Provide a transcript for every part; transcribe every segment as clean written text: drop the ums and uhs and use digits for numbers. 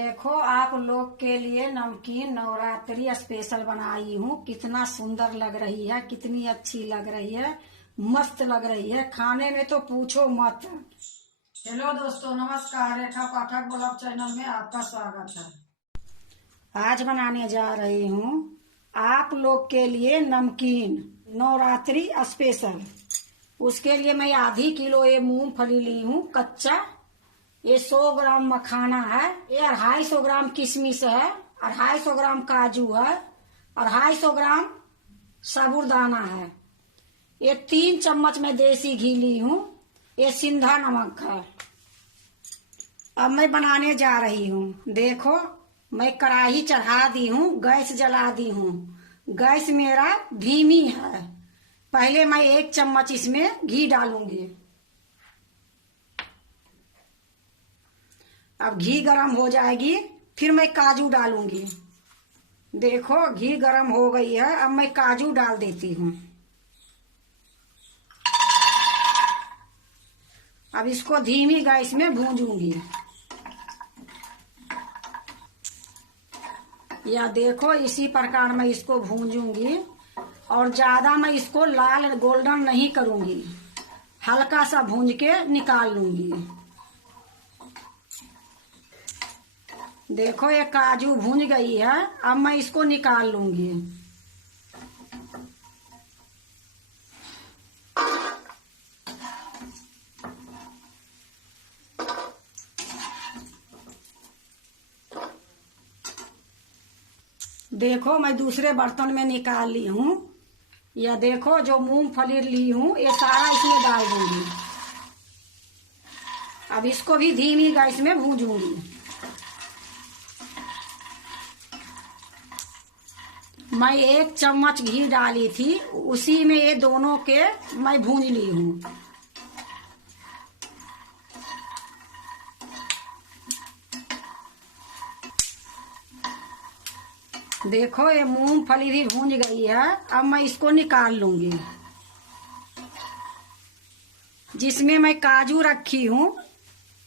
देखो आप लोग के लिए नमकीन नवरात्रि स्पेशल बनाई हूँ। कितना सुंदर लग रही है, कितनी अच्छी लग रही है, मस्त लग रही है। खाने में तो पूछो मत। हेलो दोस्तों, नमस्कार। रेखा पाठक ब्लॉग चैनल में आपका स्वागत है। आज बनाने जा रही हूँ आप लोग के लिए नमकीन नवरात्रि स्पेशल। उसके लिए मैं आधी किलो ये मूंगफली ली हूँ कच्चा। ये 100 ग्राम मखाना है, ये 250 ग्राम किशमिश है, 250 ग्राम काजू है, 250 ग्राम साबूदाना है। ये 3 चम्मच में देसी घी ली हूँ। ये सिंधा नमक है। अब मैं बनाने जा रही हूँ। देखो मैं कढ़ाई चढ़ा दी हूँ, गैस जला दी हूँ। गैस मेरा धीमी है। पहले मैं 1 चम्मच इसमें घी डालूंगी। अब घी गरम हो जाएगी, फिर मैं काजू डालूंगी। देखो घी गरम हो गई है, अब मैं काजू डाल देती हूँ। अब इसको धीमी गैस में भूंजूंगी। या देखो इसी प्रकार मैं इसको भूंजूंगी और ज्यादा मैं इसको लाल गोल्डन नहीं करूंगी, हल्का सा भूंज के निकाल लूंगी। देखो ये काजू भूंज गई है, अब मैं इसको निकाल लूंगी। देखो मैं दूसरे बर्तन में निकाल ली हूँ। यह देखो जो मूंगफली ली हूँ ये सारा इसमें डाल दूंगी। अब इसको भी धीमी गैस में भूंजूंगी। मैं 1 चम्मच घी डाली थी, उसी में ये दोनों के मैं भूंज ली हूँ। देखो ये मूंगफली भी भूंज गई है, अब मैं इसको निकाल लूंगी। जिसमें मैं काजू रखी हूँ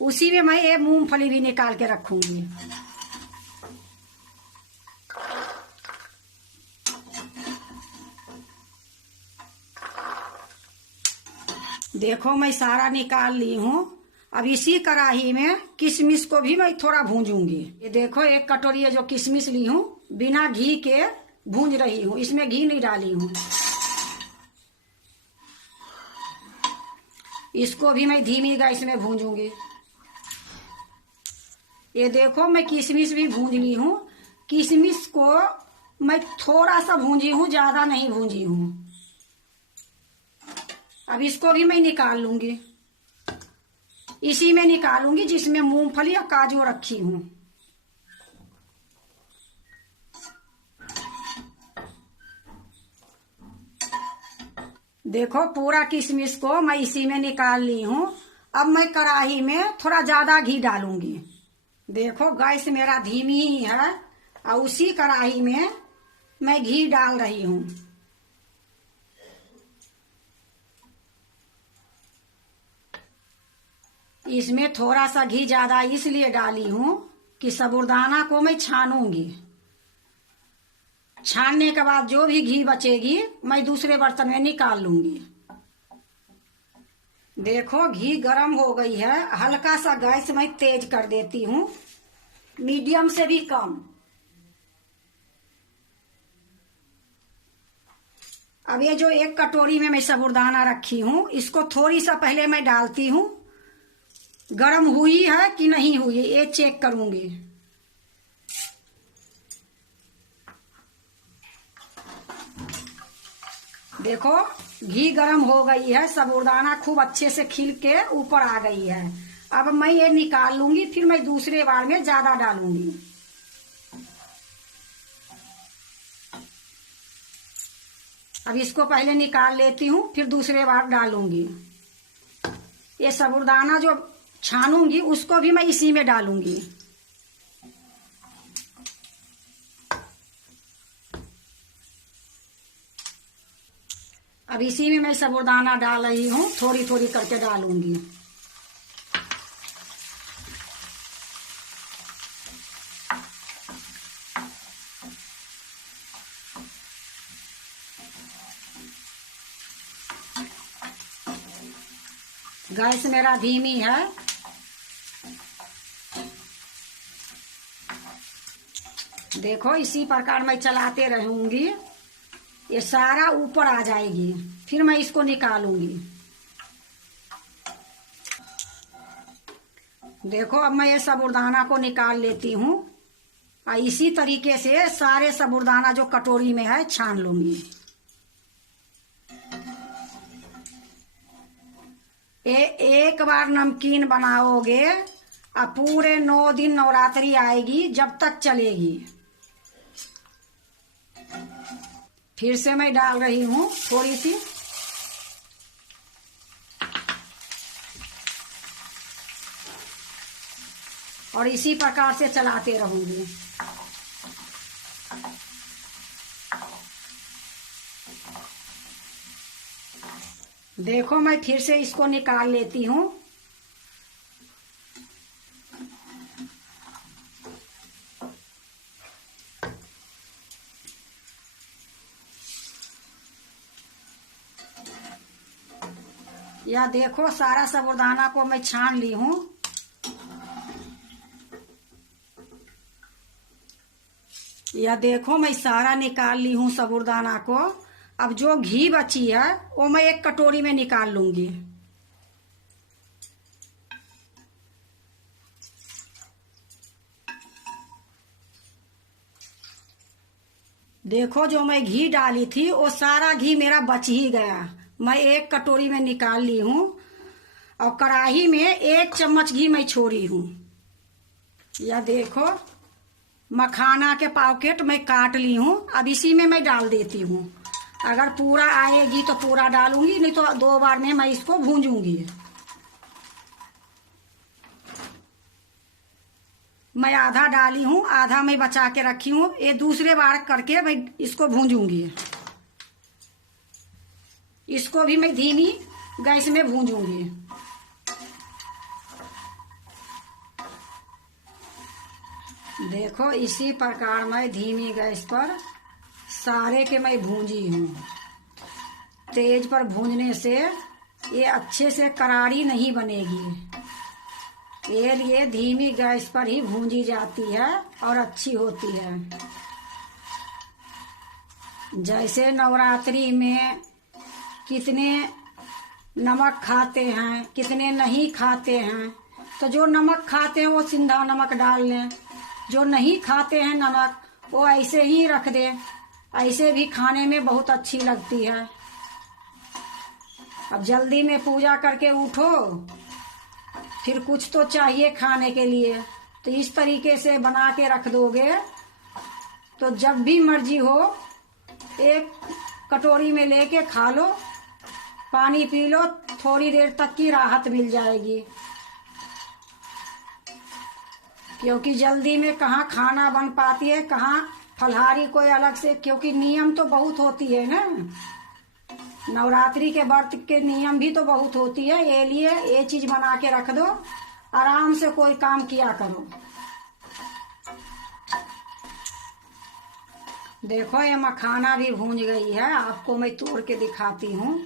उसी में मैं ये मूंगफली भी निकाल के रखूंगी। देखो मैं सारा निकाल ली हूँ। अब इसी कढ़ाई में किशमिश को भी मैं थोड़ा भूंजूंगी। ये देखो 1 कटोरी जो किशमिश ली हूँ बिना घी के भूंज रही हूँ, इसमें घी नहीं डाली हूँ। इसको भी मैं धीमी गैस में भूंजूंगी। ये देखो मैं किशमिश भी भूंज ली हूँ। किशमिश को मैं थोड़ा सा भूंजी हूँ, ज्यादा नहीं भूंजी हूँ। अब इसको भी मैं निकाल लूंगी। इसी में निकालूंगी जिसमें मूंगफली और काजू रखी हूं। देखो पूरा किशमिश को मैं इसी में निकाल ली हूं। अब मैं कढ़ाई में थोड़ा ज्यादा घी डालूंगी। देखो गैस मेरा धीमी ही है और उसी कढ़ाई में मैं घी डाल रही हूं। इसमें थोड़ा सा घी ज्यादा इसलिए डाली हूँ कि साबूदाना को मैं छानूंगी। छानने के बाद जो भी घी बचेगी मैं दूसरे बर्तन में निकाल लूंगी। देखो घी गरम हो गई है, हल्का सा गैस मैं तेज कर देती हूँ, मीडियम से भी कम। अब ये जो 1 कटोरी में मैं साबूदाना रखी हूँ इसको थोड़ी सा पहले मैं डालती हूँ। गरम हुई है कि नहीं हुई ये चेक करूंगी। देखो घी गरम हो गई है, साबूदाना खूब अच्छे से खिल के ऊपर आ गई है। अब मैं ये निकाल लूंगी, फिर मैं दूसरे बार में ज्यादा डालूंगी। अब इसको पहले निकाल लेती हूँ, फिर दूसरे बार डालूंगी। ये साबूदाना जो छानूंगी उसको भी मैं इसी में डालूंगी। अब इसी में मैं साबूदाना डाल रही हूँ, थोड़ी थोड़ी करके डालूंगी। गैस मेरा धीमी है। देखो इसी प्रकार मैं चलाते रहूंगी, ये सारा ऊपर आ जाएगी, फिर मैं इसको निकालूंगी। देखो अब मैं ये साबूदाना को निकाल लेती हूँ और इसी तरीके से सारे साबूदाना जो कटोरी में है छान लूंगी। एक बार नमकीन बनाओगे अब पूरे 9 दिन नवरात्रि आएगी, जब तक चलेगी। फिर से मैं डाल रही हूँ थोड़ी सी। और इसी प्रकार से चलाते रहूंगी। देखो मैं फिर से इसको निकाल लेती हूँ। या देखो सारा साबूदाना को मैं छान ली हूँ। या देखो मैं सारा निकाल ली हूँ साबूदाना को। अब जो घी बची है वो मैं एक कटोरी में निकाल लूंगी। देखो जो मैं घी डाली थी वो सारा घी मेरा बच ही गया। मैं एक कटोरी में निकाल ली हूँ और कढ़ाई में 1 चम्मच घी मैं छोड़ी हूँ। या देखो मखाना के पॉकेट मैं काट ली हूँ, अब इसी में मैं डाल देती हूँ। अगर पूरा आएगी तो पूरा डालूंगी, नहीं तो 2 बार में मैं इसको भूंजूंगी। मैं आधा डाली हूँ, आधा मैं बचा के रखी हूँ। ये दूसरे बार करके मैं इसको भूंजूंगी। इसको भी मैं धीमी गैस में भूंजूंगी। देखो इसी प्रकार मैं धीमी गैस पर सारे के मैं भूंजी हूँ। तेज पर भूंजने से ये अच्छे से करारी नहीं बनेगी। ये लिए धीमी गैस पर ही भूंजी जाती है और अच्छी होती है। जैसे नवरात्रि में कितने नमक खाते हैं, कितने नहीं खाते हैं, तो जो नमक खाते हैं वो सिंधा नमक डाल लें, जो नहीं खाते हैं नमक वो ऐसे ही रख दे। ऐसे भी खाने में बहुत अच्छी लगती है। अब जल्दी में पूजा करके उठो, फिर कुछ तो चाहिए खाने के लिए, तो इस तरीके से बना के रख दोगे तो जब भी मर्जी हो एक कटोरी में लेके खा लो, पानी पी लो, थोड़ी देर तक की राहत मिल जाएगी। क्योंकि जल्दी में कहाँ खाना बन पाती है, कहाँ फलहारी कोई अलग से, क्योंकि नियम तो बहुत होती है ना। नवरात्रि के व्रत के नियम भी तो बहुत होती है। ये लिए ये चीज बना के रख दो, आराम से कोई काम किया करो। देखो ये मखाना भी भूंज गई है, आपको मैं तोड़ के दिखाती हूँ।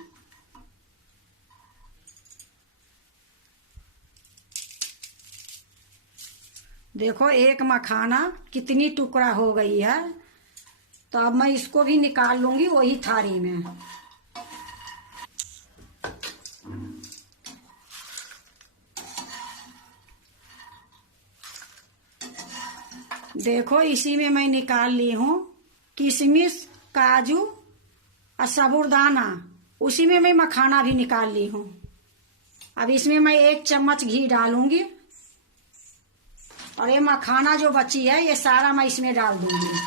देखो एक मखाना कितनी टुकड़ा हो गई है। तो अब मैं इसको भी निकाल लूंगी वही थाली में। देखो इसी में मैं निकाल ली हूँ किशमिश, काजू और साबूदाना, उसी में मैं मखाना भी निकाल ली हूँ। अब इसमें मैं 1 चम्मच घी डालूंगी और ये मखाना जो बची है ये सारा मैं इसमें डाल दूंगी।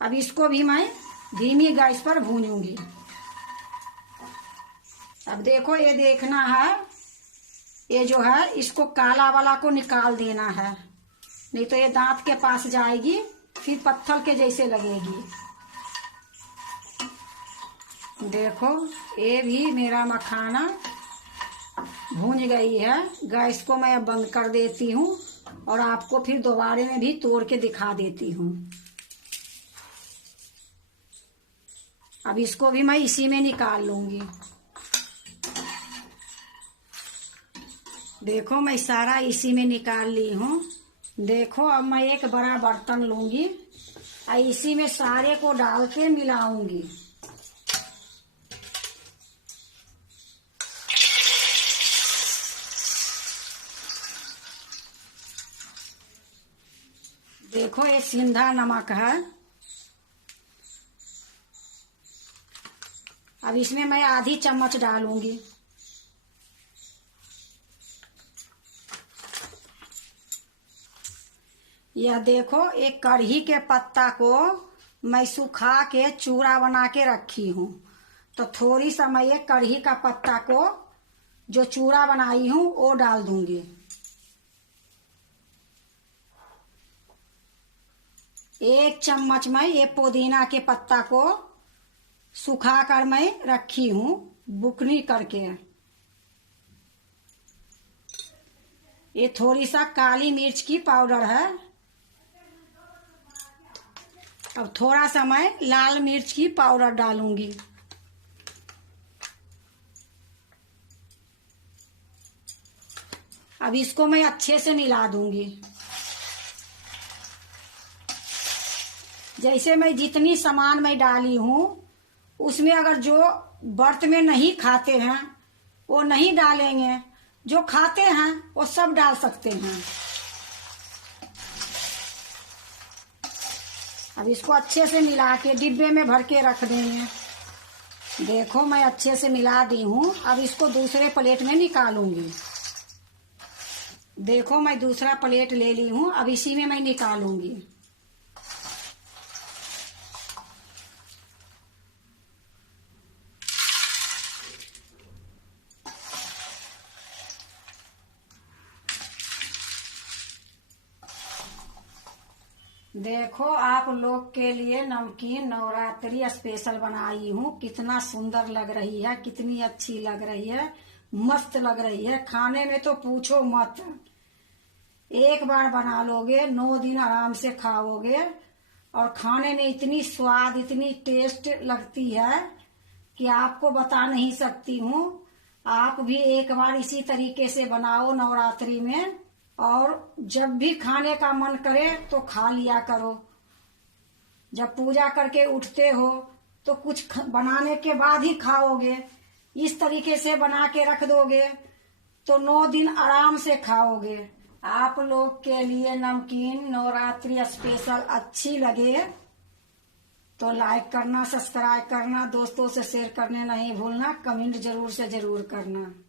अब इसको भी मैं धीमी गैस पर भूनूंगी। अब देखो ये देखना है, ये जो है इसको काला वाला को निकाल देना है, नहीं तो ये दांत के पास जाएगी, फिर पत्थर के जैसे लगेगी। देखो ये भी मेरा मखाना भून गई है। गैस को मैं अब बंद कर देती हूँ और आपको फिर दोबारे में भी तोड़ के दिखा देती हूँ। अब इसको भी मैं इसी में निकाल लूंगी। देखो मैं सारा इसी में निकाल ली हूँ। देखो अब मैं एक बड़ा बर्तन लूंगी और इसी में सारे को डाल के मिलाऊंगी। देखो ये सिंधा नमक है। अब इसमें मैं आधी चम्मच डालूंगी। यह देखो एक कढ़ी के पत्ता को मैं सुखा के चूरा बना के रखी हूँ, तो थोड़ी सा मैं एक कढ़ी का पत्ता को जो चूरा बनाई हूँ वो डाल दूंगी। एक चम्मच मैं ये पुदीना के पत्ता को सुखा कर मैं रखी हूँ बुकनी करके। ये थोड़ी सा काली मिर्च की पाउडर है। अब थोड़ा सा मैं लाल मिर्च की पाउडर डालूंगी। अब इसको मैं अच्छे से मिला दूंगी। जैसे मैं जितनी सामान मैं डाली हूँ उसमें अगर जो व्रत में नहीं खाते हैं वो नहीं डालेंगे, जो खाते हैं वो सब डाल सकते हैं। अब इसको अच्छे से मिला के डिब्बे में भर के रख देंगे। देखो मैं अच्छे से मिला दी हूँ। अब इसको दूसरे प्लेट में निकालूंगी। देखो मैं दूसरा प्लेट ले ली हूँ। अब इसी में मैं निकालूंगी। देखो आप लोग के लिए नमकीन नवरात्रि स्पेशल बनाई हूँ। कितना सुंदर लग रही है, कितनी अच्छी लग रही है, मस्त लग रही है। खाने में तो पूछो मत। एक बार बना लोगे 9 दिन आराम से खाओगे। और खाने में इतनी स्वाद, इतनी टेस्ट लगती है कि आपको बता नहीं सकती हूँ। आप भी एक बार इसी तरीके से बनाओ नवरात्रि में, और जब भी खाने का मन करे तो खा लिया करो। जब पूजा करके उठते हो तो कुछ बनाने के बाद ही खाओगे। इस तरीके से बना के रख दोगे तो 9 दिन आराम से खाओगे। आप लोग के लिए नमकीन नवरात्रि स्पेशल अच्छी लगे तो लाइक करना, सब्सक्राइब करना, दोस्तों से शेयर करने नहीं भूलना, कमेंट जरूर से जरूर करना।